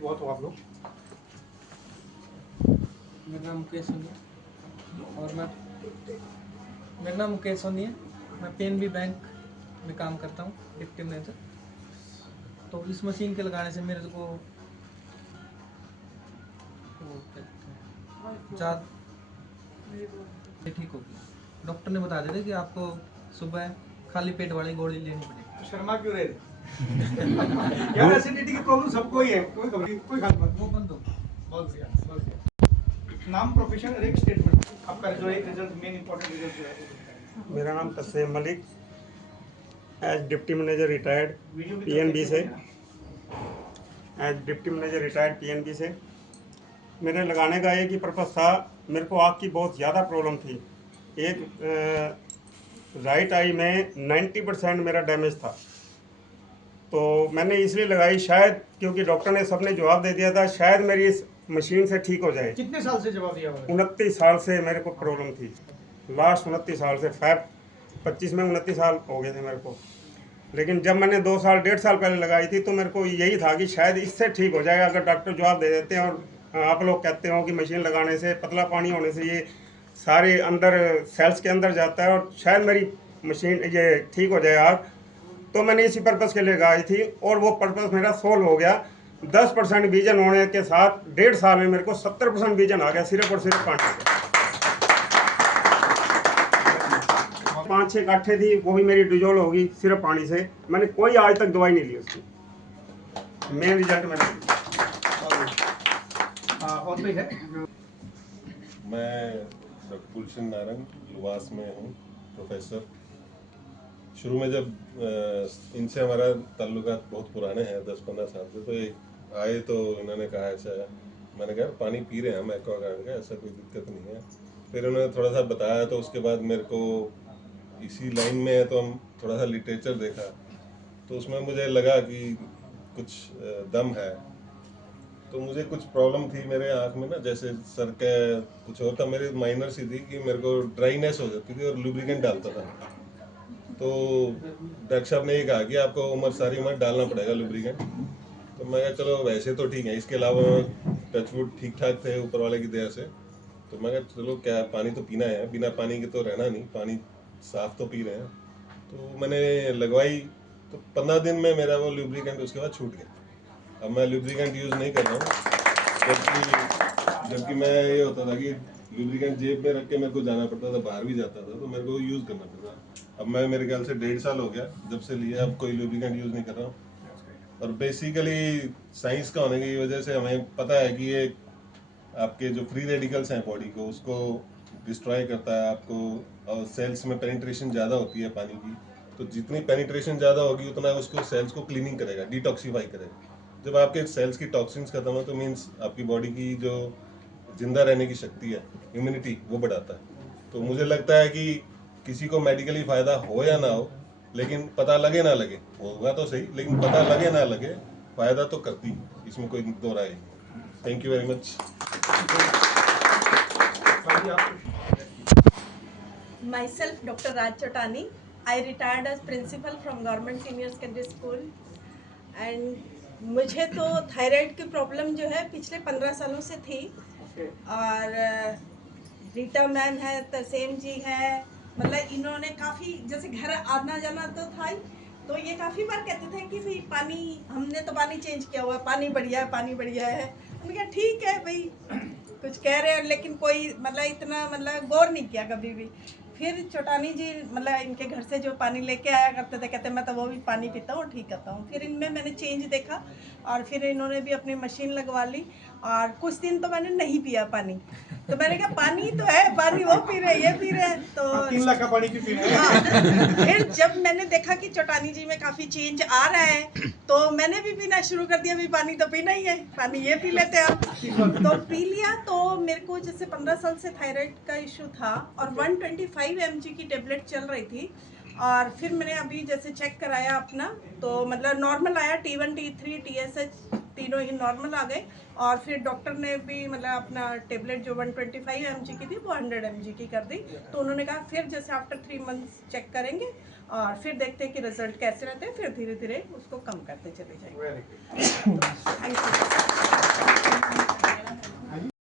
बहुत हो आप लोग। मेरा नाम मुकेश सोनी है और मेरा नाम मुकेश सोनी है। मैं पीएनबी बैंक में काम करता हूँ, डिप्टी मैनेजर। तो इस मशीन के लगाने से मेरे को ज़्यादा ठीक होगी। डॉक्टर ने बता दिया था कि आपको सुबह खाली पेट वाली गोली लेनी पड़ेगी। शर्मा क्यों रहे यार, एसिडिटी की प्रॉब्लम सबको ही है, कोई खास बात वो बंद हो। बहुत बढ़िया, बहुत बढ़िया। नाम, प्रोफेशन और एक स्टेटमेंट आपका जो एक रिजल्ट, मेन इंपॉर्टेंट रिजल्ट जो है। मेरा नाम Tasseem Malik, as deputy manager retired PNB से। मेरे लगाने का एक ही पर्पज़ था, मेरे को आँख की बहुत ज़्यादा प्रॉब्लम थी। एक राइट आई में 90% मेरा डैमेज था, तो मैंने इसलिए लगाई, शायद क्योंकि डॉक्टर ने सबने जवाब दे दिया था शायद मेरी इस मशीन से ठीक हो जाए। कितने साल से जवाब दिया? 29 साल से मेरे को प्रॉब्लम थी, लास्ट 29 साल से, फैब 25 में 29 साल हो गए थे मेरे को। लेकिन जब मैंने 2 साल 1.5 साल पहले लगाई थी तो मेरे को यही था कि शायद इससे ठीक हो जाएगा। अगर डॉक्टर जवाब दे देते हैं और आप लोग कहते हो कि मशीन लगाने से, पतला पानी होने से ये सारे अंदर सेल्स के अंदर जाता है और शायद मेरी मशीन ये ठीक हो जाए आग, तो मैंने इसी पर्पज़ के लिए लगाई थी और वो पर्पज़ मेरा सोल्व हो गया। 10% विजन होने के साथ 1.5 साल में मेरे को 70% विजन आ गया, सिर्फ और सिर्फ पानी से। 5-6 गांठें थी, वो भी मेरी डिजोल होगी सिर्फ पानी से। मैंने कोई आज तक दवाई नहीं ली उसकी, मेन रिजल्ट मैंने। और भी है? मैं डॉक्टर गुलशन नारंग लुवास में हूँ, प्रोफेसर। शुरू में जब इनसे हमारा ताल्लुकात बहुत पुराने हैं, 10-15 साल से, तो ये आए तो इन्होंने कहा ऐसा है, मैंने कहा पानी पी रहे हैं हम एक्वागार्ड का, ऐसा कोई दिक्कत नहीं है। फिर उन्होंने थोड़ा सा बताया, तो उसके बाद मेरे को इसी लाइन में है तो हम थोड़ा सा लिटरेचर देखा, तो उसमें मुझे लगा कि कुछ दम है। तो मुझे कुछ प्रॉब्लम थी मेरे आँख में ना, जैसे सर का कुछ और था, मेरी माइनर सी थी कि मेरे को ड्राइनेस हो जाती थी और लुब्रिकेंट डालता था। तो डॉक्टर साहब ने ये कहा कि आपको उम्र सारी उम्र डालना पड़ेगा लुब्रिकेंट। तो मैं कहा चलो वैसे तो ठीक है, इसके अलावा टचवुड ठीक ठाक थे ऊपर वाले की दया से। तो मैं कहा चलो क्या पानी तो पीना है, बिना पानी के तो रहना नहीं, पानी साफ तो पी रहे हैं। तो मैंने लगवाई, तो 15 दिन में मेरा वो लुब्रिकेंट उसके बाद छूट गया। अब मैं लुब्रिकेंट यूज़ नहीं कर रहा हूँ, जबकि मैं ये होता था कि लुब्रिकेंट जेब में रख के मेरे को जाना पड़ता था, बाहर भी जाता था तो मेरे को यूज़ करना पड़ता था। अब मैं मेरे ख्याल से 1.5 साल हो गया जब से लिए, अब कोई लुब्रिकेंट यूज़ नहीं कर रहा हूँ। और बेसिकली साइंस का होने की वजह से हमें पता है कि ये आपके जो फ्री रेडिकल्स हैं बॉडी को, उसको डिस्ट्रॉय करता है आपको, और सेल्स में पेनिट्रेशन ज़्यादा होती है पानी की, तो जितनी पेनिट्रेशन ज़्यादा होगी उतना उसको सेल्स को क्लीनिंग करेगा, डिटॉक्सीफाई करेगा। जब आपके सेल्स की टॉक्सिन्स खत्म हो तो मीन्स आपकी बॉडी की जो जिंदा रहने की शक्ति है, इम्यूनिटी, वो बढ़ाता है। तो मुझे लगता है कि किसी को मेडिकली फ़ायदा हो या ना हो, लेकिन पता लगे ना लगे, होगा तो सही, लेकिन पता लगे ना लगे, फ़ायदा तो करती है, इसमें कोई दो राय नहीं। Thank you very much. Myself, Dr. Raj Chotani. I retired as principal from Government Senior Secondary School. And मुझे तो थायराइड की प्रॉब्लम जो है पिछले 15 सालों से थी। और रीटा मैम है, तरसेम जी है, मतलब इन्होंने काफ़ी, जैसे घर आना जाना तो था ही, तो ये काफ़ी बार कहते थे कि भाई पानी, हमने तो पानी चेंज किया हुआ है, पानी बढ़िया है, पानी बढ़िया है। हमने कहा ठीक है भाई, कुछ कह रहे हैं, लेकिन कोई मतलब इतना मतलब गौर नहीं किया कभी भी। फिर चोटानी जी मतलब इनके घर से जो पानी लेके आया करते थे, कहते मैं तो वो भी पानी पीता हूँ, ठीक करता हूँ। फिर इनमें मैंने चेंज देखा और फिर इन्होंने भी अपनी मशीन लगवा ली और कुछ दिन तो मैंने नहीं पिया पानी। तो मैंने कहा पानी तो है, पानी वो पी रहे, ये पी रहे हैं, तो 3 लाख का पानी क्यों पी रहे हैं? हाँ। फिर जब मैंने देखा कि चोटानी जी में काफ़ी चेंज आ रहा है तो मैंने भी पीना शुरू कर दिया, भी पानी तो पीना ही है, पानी ये पी लेते हैं आप। तो पी लिया। तो मेरे को जैसे 15 साल से थायराइड का इशू था और 125 mg की टेबलेट चल रही थी। और फिर मैंने अभी जैसे चेक कराया अपना, तो मतलब नॉर्मल आया, T1 T3 TSH तीनों ही नॉर्मल आ गए। और फिर डॉक्टर ने भी मतलब अपना टेबलेट जो 125 mg की थी वो 100 mg की कर दी। तो उन्होंने कहा फिर जैसे आफ्टर 3 मंथ्स चेक करेंगे और फिर देखते हैं कि रिजल्ट कैसे रहते हैं, फिर धीरे धीरे उसको कम करते चले जाएंगे। Thank you.